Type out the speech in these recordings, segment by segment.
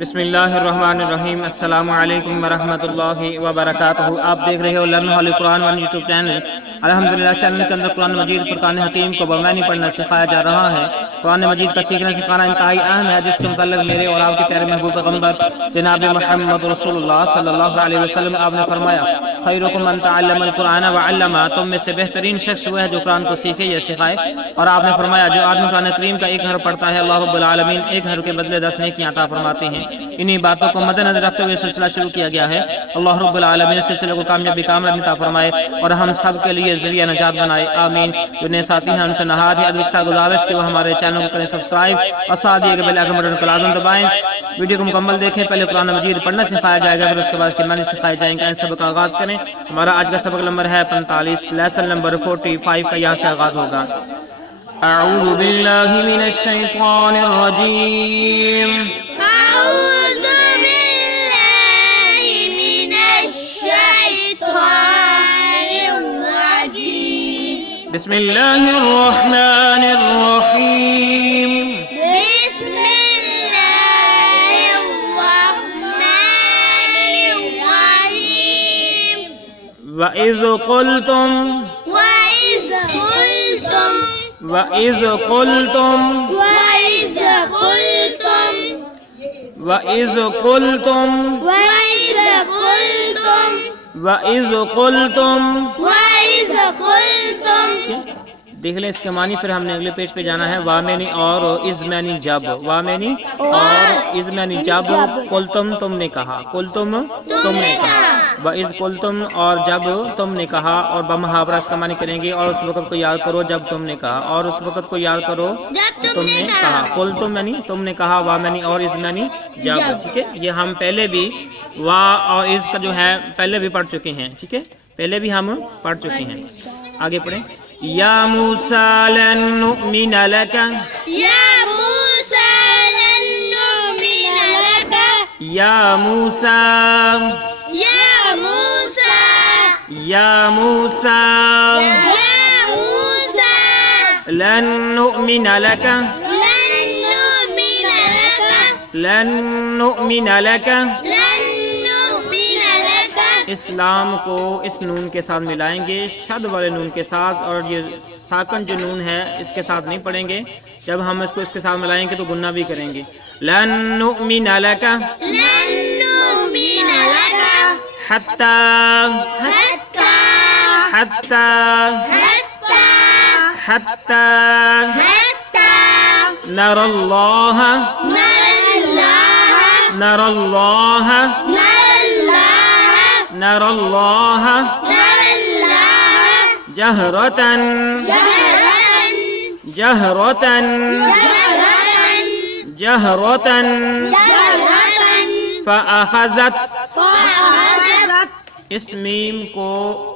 بسم اللہ الرحمن الرحیم۔ السلام علیکم ورحمۃ اللہ وبرکاتہ۔ آپ دیکھ رہے ہو لرن ہالی قرآن ون یوٹیوب چینل۔ الحمدللہ چینل کے اندر قرآن مجید فرقان حکیم کو بمعنی پڑھنا سکھایا جا رہا ہے۔ قرآن مجید کا سیکھنا سکھانا انتہائی اہم ہے، جس کے متعلق میرے اور آپ کے پیارے محبوب پیغمبر جناب محمد رسول اللہ صلی اللہ علیہ وسلم آپ نے فرمایا، خیرکم من تعلم القرآن وعلمہ، تم میں سے بہترین شخص وہ ہے جو قرآن کو سیکھے یا سکھائے۔ اور آپ نے فرمایا، جو آدمی قرآن کریم کا ایک حرف پڑھتا ہے، اللہ رب العالمین ایک حرف کے بدلے 10 نیکیاں عطا فرماتے ہیں۔ انہی باتوں کو مد نظر رکھتے ہوئے سلسلہ شروع کیا گیا ہے۔ اللہ رب العالمین اس سلسلے کو کامیابی کامرانی عطا فرمائے اور ہم سب کے لیے ذریعہ نجات بنائے، آمین۔ جو نئے ساتھی ہیں ان سے نہاد ہے ادھک سا گزارش کہ وہ ہمارے چینل کو کریں سبسکرائب اور ساتھ دیے گئے بیل آئکن بٹن کو لازم دبائیں۔ ویڈیو کو مکمل دیکھیں۔ پہلے قرآن مجید پڑھنا سکھایا جائے گا، پھر اس کے بعد اس کے معنی سکھائے جائیں گے۔ سبق کا آغاز کریں۔ ہمارا آج کا سبق نمبر ہے 45، لیسن نمبر 45 کا یہاں سے آغاز ہوگا۔ اعوذ باللہ من الشیطان الرجیم، أعوذ بالله من الشيطان الرجيم، بسم اللہ الرحمن الرحیم، بسم الله الرحمن الرحيم۔ وَإِذْ قُلْتُمْ وَإِذْ قُلْتُمْ وَإِذْ قُلْتُمْ وَإِذْ قُلْتُمْ وَإِذْ قُلْتُمْ وَإِذْ قُلْتُمْ وَإِذْ قُلْتُمْ وَإِذْ قُلْتُمْ۔ دیکھ لیں اس کے معنی، پھر ہم نے اگلے پیج پہ جانا ہے۔ وامینی اور ازمینی جب، وامینی اور ازمینی جب، قلتم تم نے کہا، قلتم تم نے کہا، وَإِذْ قُلْتُمْ اور جب تم نے کہا، اور بمحاورہ اس کا معنی کریں گے، اور اس وقت کو یاد کرو جب تم نے کہا، اور اس وقت کو یاد کرو جب تم نے کہا۔ قلتم یعنی تم نے کہا، وامینی اور ازمینی جب، ٹھیک ہے۔ یہ ہم پہلے بھی وا اور از کا جو ہے پہلے بھی پڑھ چکے ہیں، ٹھیک ہے، پہلے بھی ہم پڑھ چکے ہیں۔ آگے پڑھیں۔ یا موسیٰ لن نؤمن لک، یا موسیٰ لن نؤمن لک، یا موسیٰ، یا موسیٰ، یا موسیٰ یا موسیٰ، لن نؤمن لک، لن نؤمن لک، لن نؤمن لک۔ لن نؤمن لک۔ اسلام کو اس نون کے ساتھ ملائیں گے، شد والے نون کے ساتھ، اور یہ ساکن جو نون ہے اس کے ساتھ نہیں پڑھیں گے۔ جب ہم اس کو اس کے ساتھ ملائیں گے تو گنہ بھی کریں گے۔ لن نؤمن لک لن نؤمن لک حتی حتی حتی حتی حتی حتی نر اللہ نر اللہ نر اللہ نر نر اللہ اللہ نر اللہ جہرتاً جہرتاً جہرتاً جہرتاً جہرتاً جہرتاً فأخذت، فأخذت۔ اس میم کو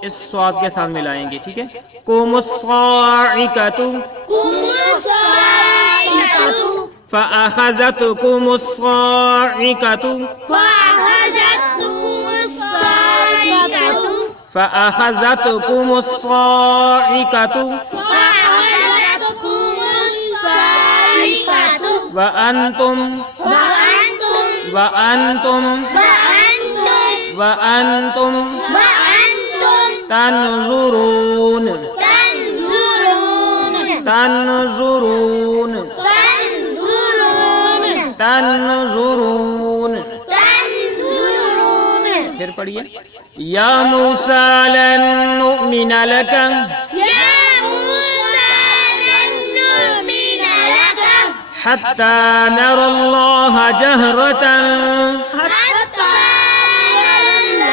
اس صاد کے ساتھ ملائیں گے، ٹھیک ہے۔ قوم الصاعقۃ قم الصاعقۃ فأخذتكم الصاعقۃ فأخذتكم الصاعقة فأخذتكم الصاعقۃ فأخذتكم الصاعقة وأنتم وأنتم وأنتم وأنتم وأنتم وأنتم تنظرون تنظرون تنظرون تنظرون تنظرون۔ تنظرون۔ پھر پڑھیے۔ یا موسیٰ لن نؤمن لک یا موسیٰ لن نؤمن لک حتی نری اللہ جہرتاً، حتی نر اللہ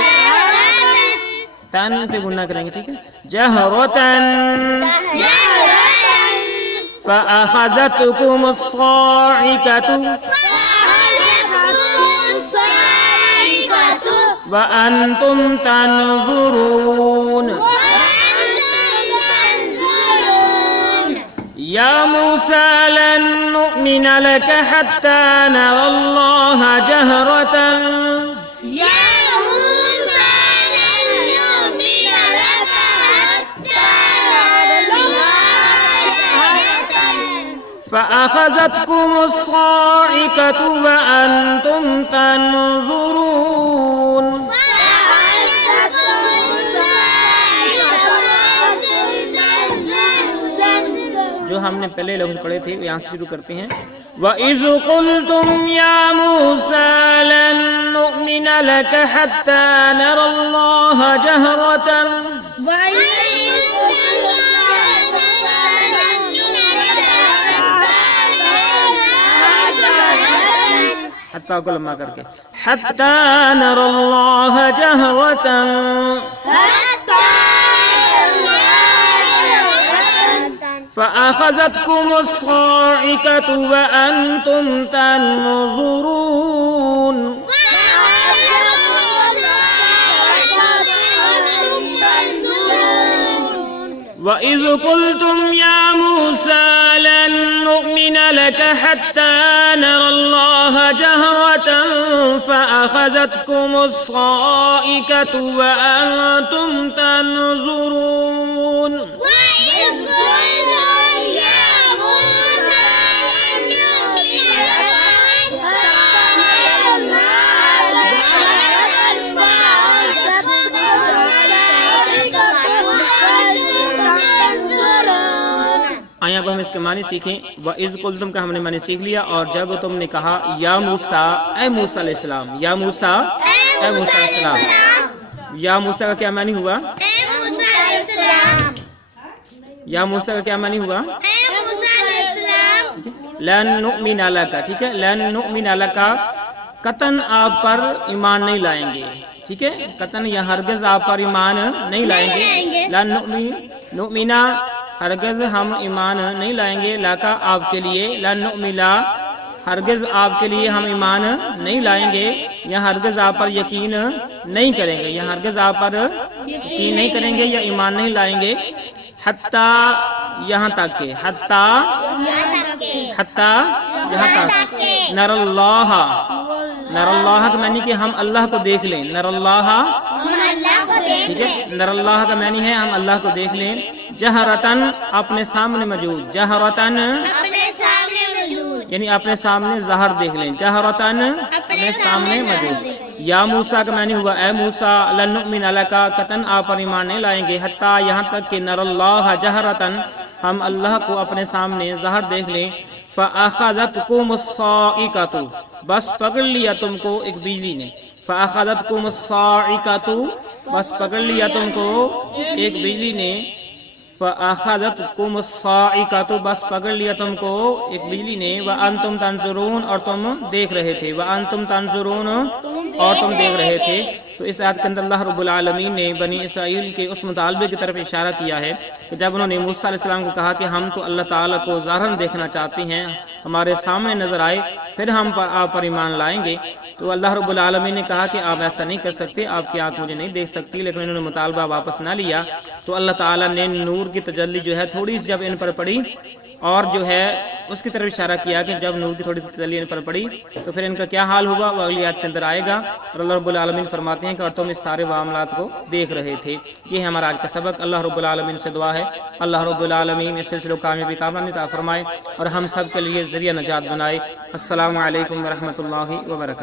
جہرتاً تن پہ گنہ کریں گے، ٹھیک ہے۔ جہرتاً جہرتاً فأخذتكم الصاعقۃ فأخذتكم الصاعقة وأنتم تنظرون۔ وأنتم تنظرون۔ یا موسیٰ لن نؤمن لک حتی نری اللہ جہرتاً، یا موسیٰ لن نؤمن لک حتی نر اللہ جہرتاً فأخذتكم الصاعقة وأنتم تنظرون. جو ہم نے پہلے لفظ پڑھے تھے یہاں سے شروع کرتے ہیں. وَإِذْ قُلْتُمْ يَا مُوسَى لَن نُّؤْمِنَ لَكَ حَتَّى نَرَى اللَّهَ جَهْرَةً. حتیٰ کو لمبا کر کے حَتَّى نَرَى اللَّهَ جَهْرَةً فأخذتكم الصاعقة وأنتم تنظرون. وإذ قلتم يا موسى لن نؤمن لك حتى نرى الله جهرة فأخذتكم الصاعقة وأنتم تنظرون. آئیں اب ہم اس کے معنی سیکھیں. وَإِذْ قُلْتُمْ کا ہم نے معنی سیکھ لیا. اور جب تم نے کہا یا موسیٰ، اے موسیٰ علیہ السلام، یا موسیٰ، اے موسیٰ علیہ السلام. یا موسیٰ کا کیا معنی ہوا؟ یا موسیٰ کا کیا معنی ہوا؟ لَن نُؤْمِنَ لَكَ. ٹھیک ہے، لَن نُؤْمِنَ لَكَ قطعاً آپ پر ایمان نہیں لائیں گے. ٹھیک ہے، قطعاً یا ہرگز آپ پر ایمان نہیں لائیں گے. لَن نُؤْمِنَ ہرگز ہم ایمان نہیں لائیں گے لاکا آپ کے لیے. لن نؤمن ہرگز آپ کے لیے ہم ایمان نہیں لائیں گے یا ہرگز آپ پر یقین نہیں کریں گے یا ہرگز آپ پر یقین نہیں کریں گے یا ایمان نہیں لائیں گے. حتیٰ یہاں تک کہ حتیٰ یہاں تک نر اللہ کا معنی کہ ہم اللہ کو دیکھ لیں. نر اللہ، ٹھیک ہے، نر اللہ کا معنی ہے ہم اللہ کو دیکھ لیں. جہرتن اپنے سامنے موجود، جہرتن یعنی اپنے سامنے ظاہر دیکھ لیں. جہرتن اپنے سامنے موجود. یا موسیٰ کا معنی ہوا اے موسیٰ لن نؤمن لک قطعاً آپ پر ایمان نہیں لائیں گے. حتیٰ یہاں تک کہ نر اللہ جہرتن ہم اللہ کو اپنے سامنے ظاہر دیکھ لیں. فأخذتكم الصاعقة بس پکڑ لیا تم کو ایک بجلی نے. فأخذتكم الصاعقة بس پکڑ لیا تم کو ایک بجلی نے. فأخذتكم الصاعقة بس پکڑ لیا تم کو ایک بجلی نے. وأنتم تنظرون اور تم دیکھ رہے تھے. وأنتم تنظرون اور تم دیکھ رہے تھے. تو اس آیت کے اندر اللہ رب العالمین نے بنی اسرائیل کے اس مطالبے کی طرف اشارہ کیا ہے کہ جب انہوں نے موسیٰ علیہ السلام کو کہا کہ ہم تو اللہ تعالیٰ کو ظاہراً دیکھنا چاہتے ہیں، ہمارے سامنے نظر آئے پھر ہم آپ پر ایمان لائیں گے، تو اللہ رب العالمین نے کہا کہ آپ ایسا نہیں کر سکتے، آپ کی آنکھ مجھے نہیں دیکھ سکتی. لیکن انہوں نے مطالبہ واپس نہ لیا تو اللہ تعالیٰ نے نور کی تجلی جو ہے تھوڑی سی جب ان پر پڑی اور جو ہے اس کی طرف اشارہ کیا کہ جب نور کی تھوڑی سی تجلی ان پر پڑی تو پھر ان کا کیا حال ہوگا وہ اگلی آیت کے اندر آئے گا. اور اللہ رب العالمین فرماتے ہیں کہ اور تم اس سارے معاملات کو دیکھ رہے تھے. یہ ہے ہمارا آج کا سبق. اللہ رب العالمین سے دعا ہے اللہ رب العالمین اس سلسلے کو کامیابی عطا فرمائے اور ہم سب کے لیے ذریعہ نجات بنائے. السلام علیکم ورحمۃ اللہ وبرکاتہ.